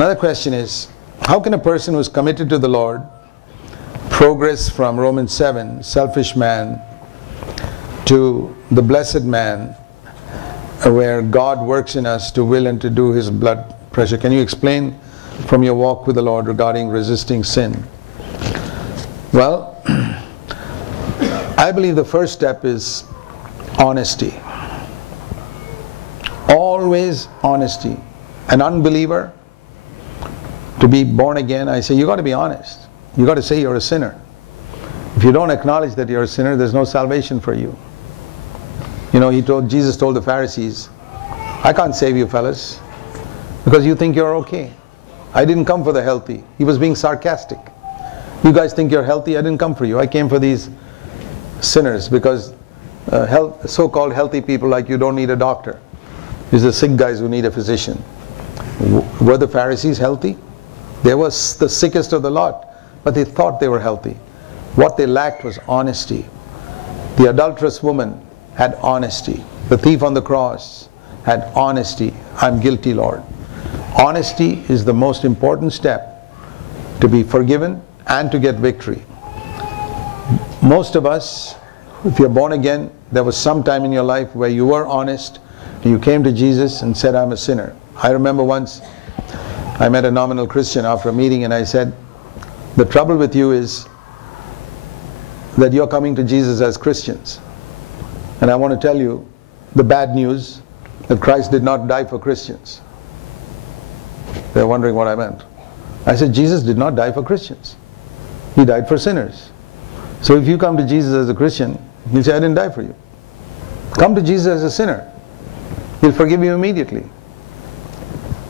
Another question is, how can a person who is committed to the Lord progress from Romans 7, selfish man, to the blessed man, where God works in us to will and to do His blood pressure? Can you explain from your walk with the Lord regarding resisting sin? Well, I believe the first step is honesty. Always honesty. An unbeliever, to be born again, I say, you got to be honest. You got to say you're a sinner. If you don't acknowledge that you're a sinner, there's no salvation for you. You know, Jesus told the Pharisees, I can't save you fellas, because you think you're okay. I didn't come for the healthy. He was being sarcastic. You guys think you're healthy? I didn't come for you. I came for these sinners, because so-called healthy people like you don't need a doctor. It's the sick guys who need a physician. Were the Pharisees healthy? They were the sickest of the lot, but they thought they were healthy. What they lacked was honesty. The adulterous woman had honesty. The thief on the cross had honesty. I'm guilty, Lord. Honesty is the most important step to be forgiven and to get victory. Most of us, if you're born again, there was some time in your life where you were honest, and you came to Jesus and said, I'm a sinner. I remember once I met a nominal Christian after a meeting, and I said, the trouble with you is that you're coming to Jesus as Christians. And I want to tell you the bad news, that Christ did not die for Christians. They're wondering what I meant. I said, Jesus did not die for Christians. He died for sinners. So if you come to Jesus as a Christian, He'll say, I didn't die for you. Come to Jesus as a sinner. He'll forgive you immediately.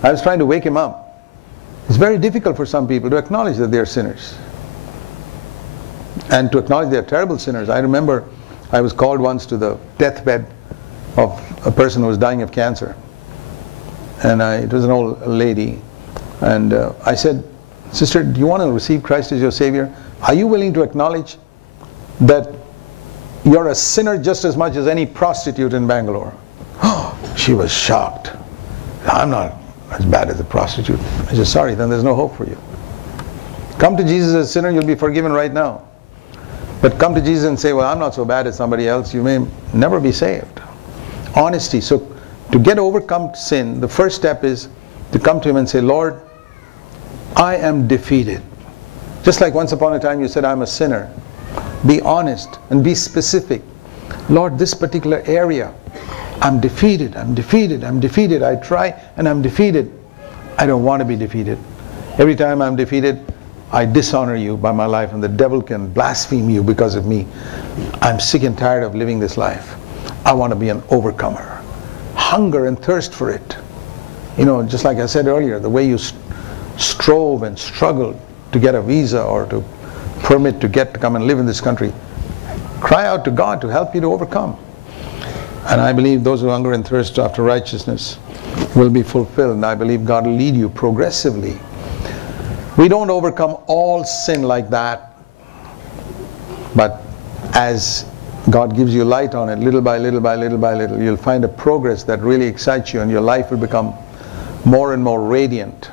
I was trying to wake him up. It's very difficult for some people to acknowledge that they're sinners. And to acknowledge they're terrible sinners. I remember I was called once to the deathbed of a person who was dying of cancer. And it was an old lady. And I said, Sister, do you want to receive Christ as your Savior? Are you willing to acknowledge that you're a sinner just as much as any prostitute in Bangalore? Oh, she was shocked. I'm not as bad as a prostitute. I said, sorry, then there's no hope for you. Come to Jesus as a sinner, you'll be forgiven right now. But come to Jesus and say, well, I'm not so bad as somebody else, you may never be saved. Honesty. So to overcome sin, the first step is to come to Him and say, Lord, I am defeated. Just like once upon a time you said, I'm a sinner. Be honest and be specific. Lord, this particular area, I'm defeated, I'm defeated, I'm defeated. I try and I'm defeated. I don't want to be defeated. Every time I'm defeated, I dishonor you by my life, and the devil can blaspheme you because of me. I'm sick and tired of living this life. I want to be an overcomer. Hunger and thirst for it. You know, just like I said earlier, the way you strove and struggled to get a visa or to permit to come and live in this country. Cry out to God to help you to overcome. And I believe those who hunger and thirst after righteousness will be fulfilled. And I believe God will lead you progressively. We don't overcome all sin like that. But as God gives you light on it, little by little by little by little, you'll find a progress that really excites you, and your life will become more and more radiant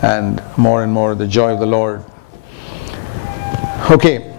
and more the joy of the Lord. Okay.